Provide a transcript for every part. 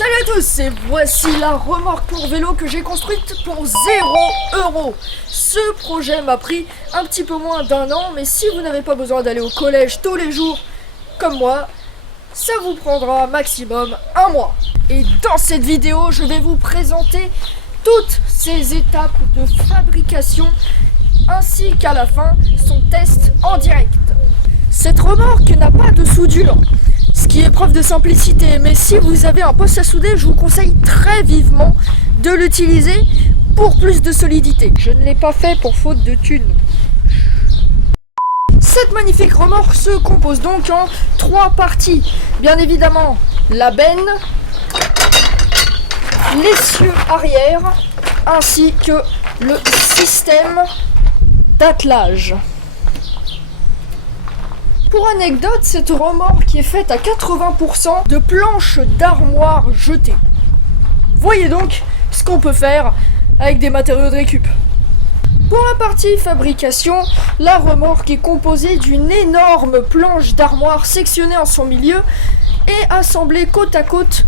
Salut à tous, et voici la remorque pour vélo que j'ai construite pour 0 €. Ce projet m'a pris un petit peu moins d'1 an, mais si vous n'avez pas besoin d'aller au collège tous les jours comme moi, ça vous prendra maximum 1 mois. Et dans cette vidéo, je vais vous présenter toutes ces étapes de fabrication ainsi qu'à la fin son test en direct. Cette remorque n'a pas de soudure, ce qui est preuve de simplicité, mais si vous avez un poste à souder, je vous conseille très vivement de l'utiliser pour plus de solidité. Je ne l'ai pas fait pour faute de thunes. Cette magnifique remorque se compose donc en 3 parties. Bien évidemment, la benne, l'essieu arrière, ainsi que le système d'attelage. Pour anecdote, cette remorque est faite à 80% de planches d'armoire jetées. Voyez donc ce qu'on peut faire avec des matériaux de récup. Pour la partie fabrication, la remorque est composée d'une énorme planche d'armoire sectionnée en son milieu et assemblée côte à côte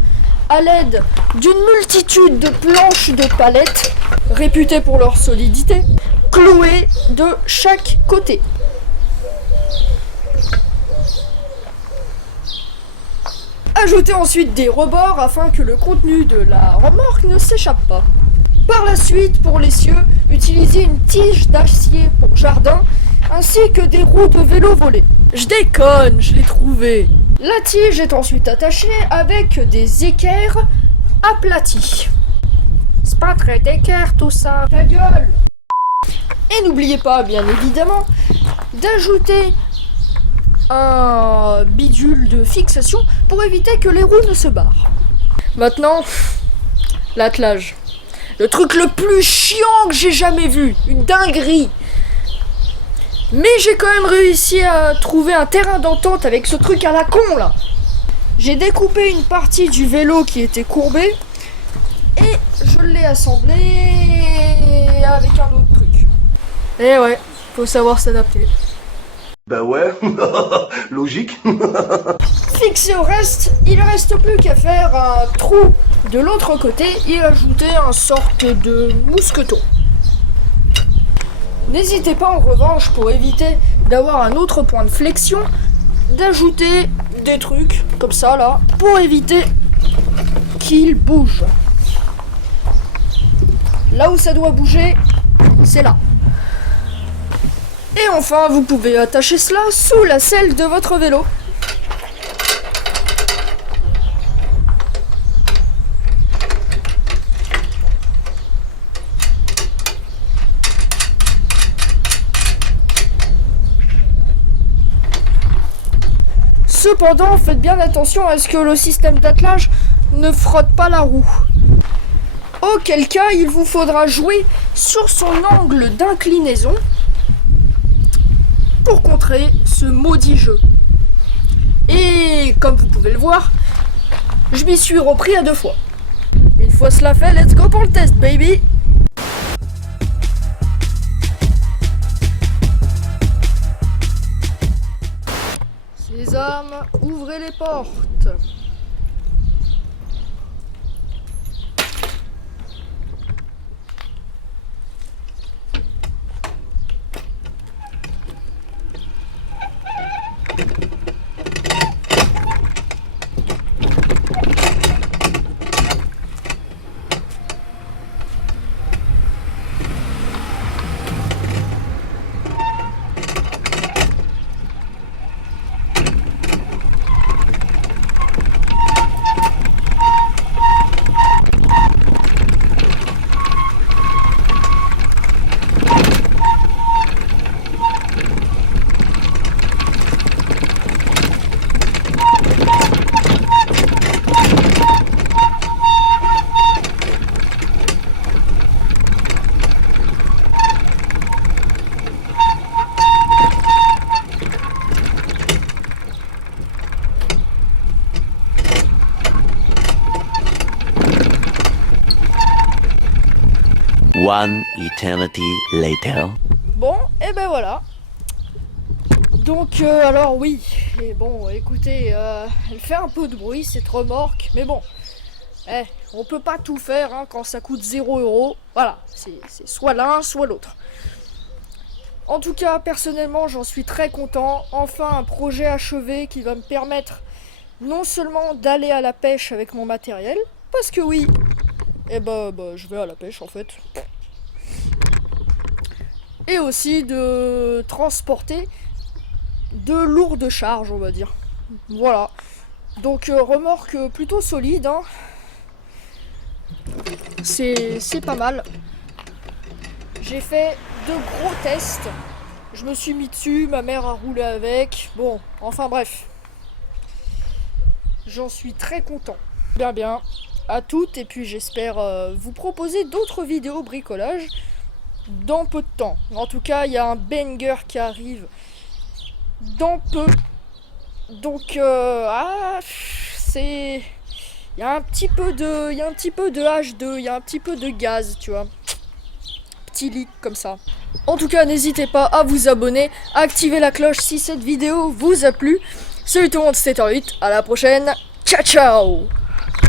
à l'aide d'une multitude de planches de palettes, réputées pour leur solidité, clouées de chaque côté. Ajoutez ensuite des rebords afin que le contenu de la remorque ne s'échappe pas. Par la suite, pour l'essieu, utilisez une tige d'acier pour jardin ainsi que des roues de vélo volées. Je déconne, je l'ai trouvé. La tige est ensuite attachée avec des équerres aplatis. C'est pas très d'équerre tout ça. Ta gueule. Et n'oubliez pas, bien évidemment, d'ajouter un bidule de fixation pour éviter que les roues ne se barrent. Maintenant, l'attelage. Le truc le plus chiant que j'ai jamais vu. Une dinguerie. Mais j'ai quand même réussi à trouver un terrain d'entente avec ce truc à la con là. J'ai découpé une partie du vélo qui était courbée et je l'ai assemblé avec un autre truc. Et ouais, faut savoir s'adapter. Bah ouais, logique. Fixé au reste, il ne reste plus qu'à faire un trou de l'autre côté et ajouter une sorte de mousqueton. N'hésitez pas en revanche, pour éviter d'avoir un autre point de flexion, d'ajouter des trucs comme ça là, pour éviter qu'il bouge. Là où ça doit bouger, c'est là. Et enfin, vous pouvez attacher cela sous la selle de votre vélo. Cependant, faites bien attention à ce que le système d'attelage ne frotte pas la roue. Auquel cas, il vous faudra jouer sur son angle d'inclinaison pour contrer ce maudit jeu. Et comme vous pouvez le voir, je m'y suis repris à 2 fois. Une fois cela fait, let's go pour le test, baby! Sésame, ouvrez les portes. One eternity later. Bon, et ben voilà. Donc, alors oui. Et bon, écoutez, elle fait un peu de bruit cette remorque, mais bon. On peut pas tout faire hein, quand ça coûte 0 €. Voilà, c'est soit l'un, soit l'autre. En tout cas, personnellement, j'en suis très content. Enfin, un projet achevé qui va me permettre non seulement d'aller à la pêche avec mon matériel, parce que oui, je vais à la pêche en fait. Et aussi de transporter de lourdes charges, on va dire. Voilà. Donc remorque plutôt solide, hein. C'est pas mal. J'ai fait de gros tests. Je me suis mis dessus, ma mère a roulé avec. Bon, enfin bref. J'en suis très content. Bien. À toutes, et puis j'espère vous proposer d'autres vidéos bricolage dans peu de temps. En tout cas, il y a un banger qui arrive dans peu. Donc c'est... Il y a un petit peu de H2, il y a un petit peu de gaz, tu vois. Petit leak comme ça. En tout cas, n'hésitez pas à vous abonner, à activer la cloche si cette vidéo vous a plu. Salut tout le monde, c'était Torvit, à la prochaine. Ciao ciao.